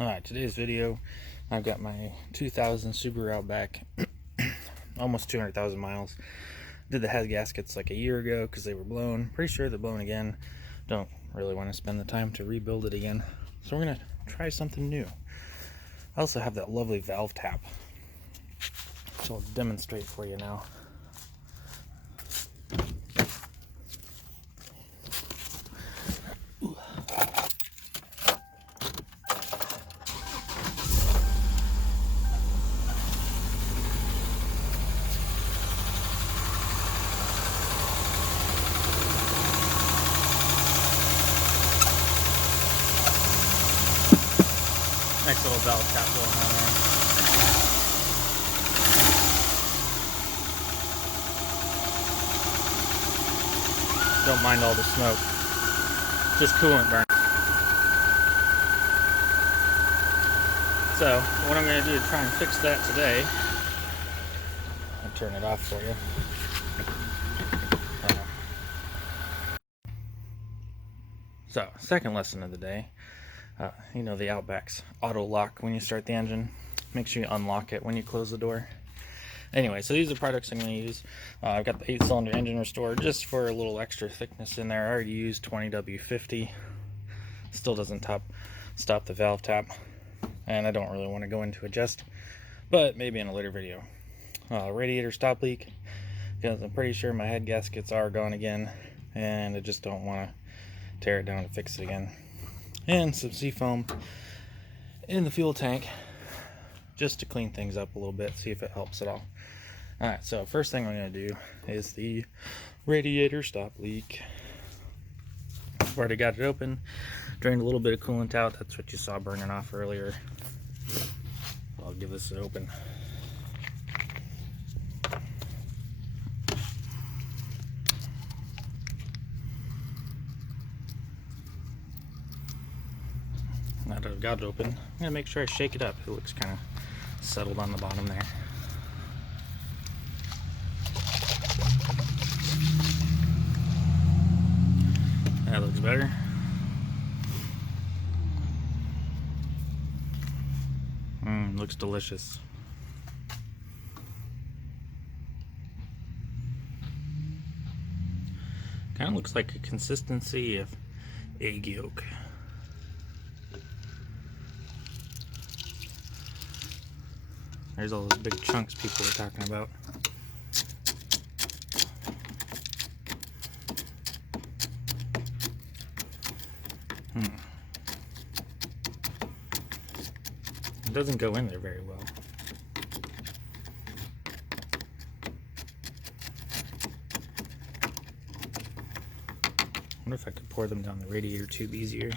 Alright, today's video, I've got my 2000 Subaru Outback, almost 200,000 miles. Did the head gaskets like a year ago because they were blown. Pretty sure they're blown again. Don't really want to spend the time to rebuild it again. So we're going to try something new. I also have that lovely valve tap, which I'll demonstrate for you now. Nice little valve tap going on there. Don't mind all the smoke. Just coolant burn. So, what I'm going to do to try and fix that today, I'll turn it off for you. So, second lesson of the day. You know the Outback's auto lock when you start the engine. Make sure you unlock it when you close the door. Anyway, so these are products I'm going to use. I've got the 8-cylinder engine restorer just for a little extra thickness in there. I already used 20W50. Still doesn't stop the valve tap. And I don't really want to go into it just, but maybe in a later video. Radiator stop leak, because I'm pretty sure my head gaskets are gone again, and I just don't want to tear it down to fix it again. And some Seafoam in the fuel tank just to clean things up a little bit, see if it helps at all. Alright, so first thing I'm going to do is the radiator stop leak. I've already got it open, drained a little bit of coolant out. That's what you saw burning off earlier. I'll give this an open. Now that I've got it open, I'm going to make sure I shake it up. It looks kind of settled on the bottom there. That looks better. Looks delicious. Kind of looks like a consistency of egg yolk. There's all those big chunks people were talking about. It doesn't go in there very well. I wonder if I could pour them down the radiator tube easier.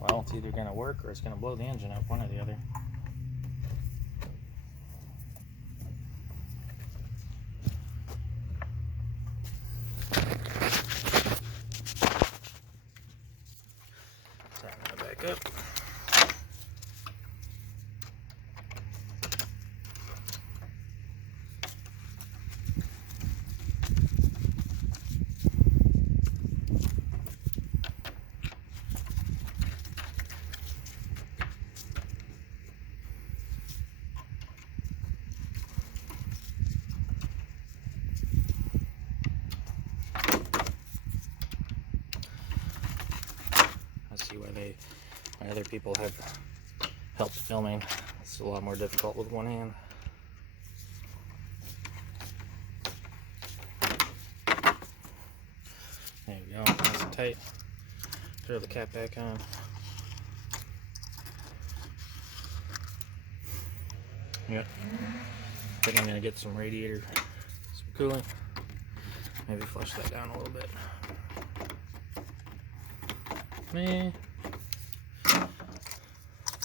Well, it's either going to work or it's going to blow the engine up, one or the other. So I'm going to back up. See why other people have helped filming. It's a lot more difficult with one hand. There you go, nice and tight. Throw the cap back on. Yep. I think I'm gonna get some radiator, some coolant. Maybe flush that down a little bit.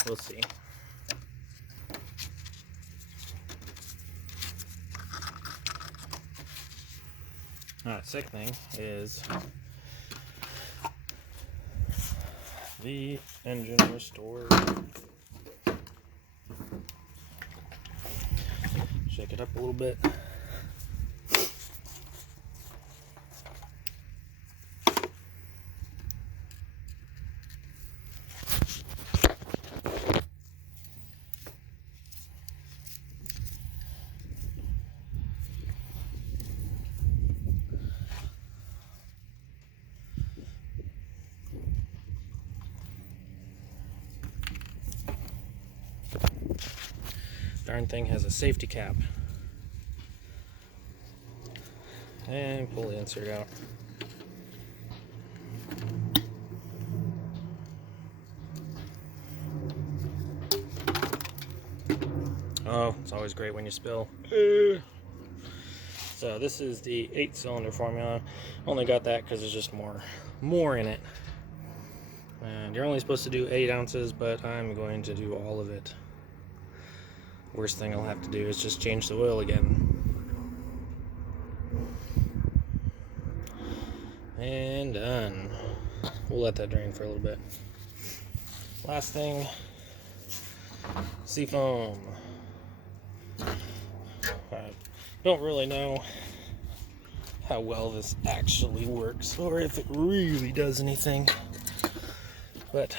We'll see. Alright, second thing is the engine restore. Shake it up a little bit. Darn thing has a safety cap. And pull the insert out. Oh, it's always great when you spill. So this is the 8-cylinder formula. Only got that because there's just more in it. And you're only supposed to do 8 ounces, but I'm going to do all of it. Worst thing I'll have to do is just change the oil again. And done. We'll let that drain for a little bit. Last thing, Seafoam. I don't really know how well this actually works or if it really does anything, but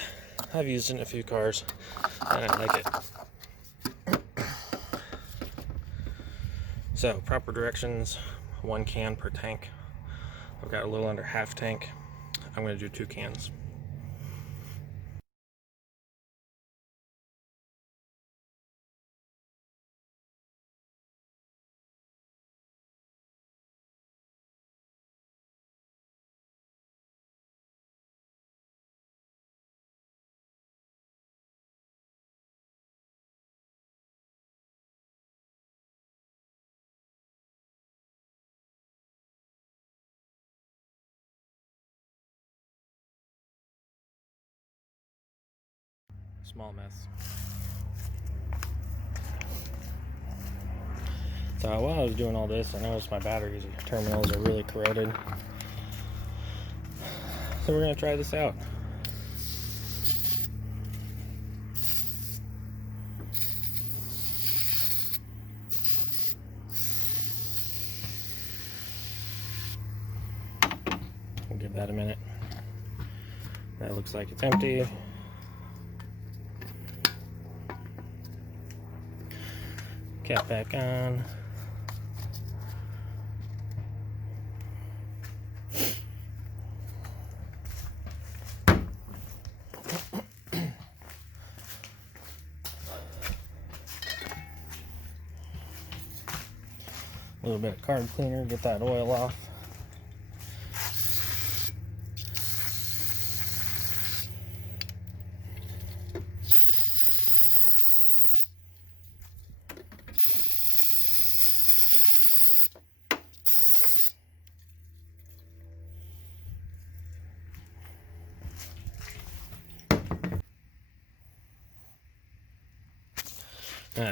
I've used it in a few cars and I like it. So, proper directions, 1 can per tank. I've got a little under half tank. I'm going to do 2 cans. Small mess. So while I was doing all this, I noticed my batteries terminals are really corroded. So we're going to try this out. We'll give that a minute. That looks like it's empty. Cap back on. A little bit of carb cleaner, get that oil off.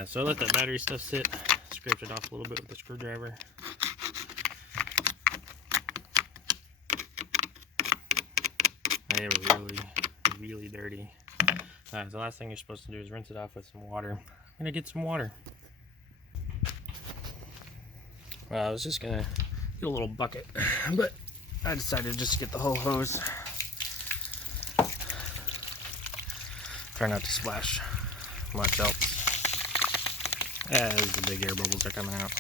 So I let that battery stuff sit, scraped it off a little bit with the screwdriver. They were really dirty. So the last thing you're supposed to do is rinse it off with some water. I'm gonna get some water. I was just gonna get a little bucket, but I decided just to get the whole hose. Try not to splash much else as the big air bubbles are coming out.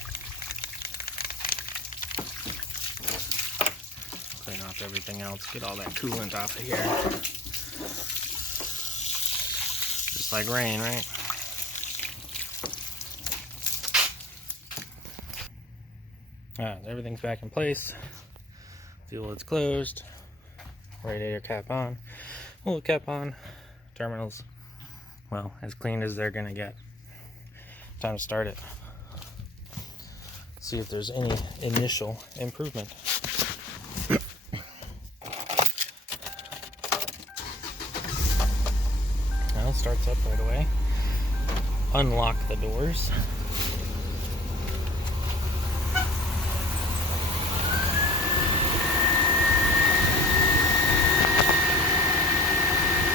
Clean off everything else, get all that coolant off of here. Just like rain, right? Alright, everything's back in place. Fuel is closed. Radiator cap on, oil cap on, terminals, well, as clean as they're gonna get. Time to start it. See if there's any initial improvement. Well, it starts up right away. Unlock the doors.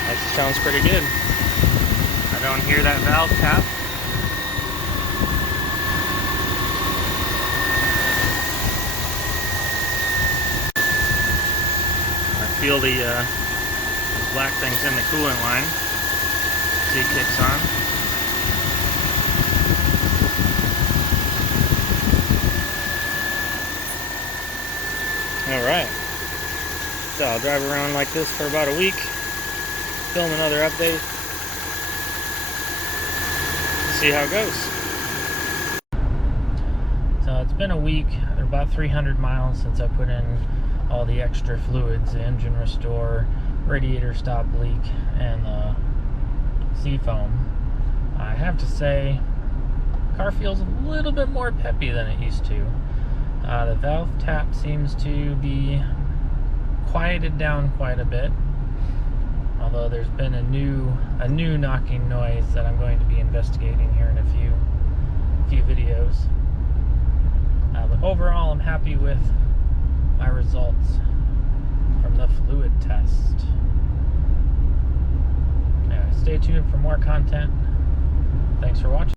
That sounds pretty good. I don't hear that valve tap. I feel the black things in the coolant line. See, it kicks on. Alright. So I'll drive around like this for about a week. Film another update. See how it goes. So it's been a week, or about 300 miles since I put in all the extra fluids, the engine restore, radiator stop leak, and the Seafoam. I have to say, the car feels a little bit more peppy than it used to. The valve tap seems to be quieted down quite a bit, although there's been a new knocking noise that I'm going to be investigating here in a few videos. But overall, I'm happy with my results from the fluid test. Anyway, stay tuned for more content. Thanks for watching.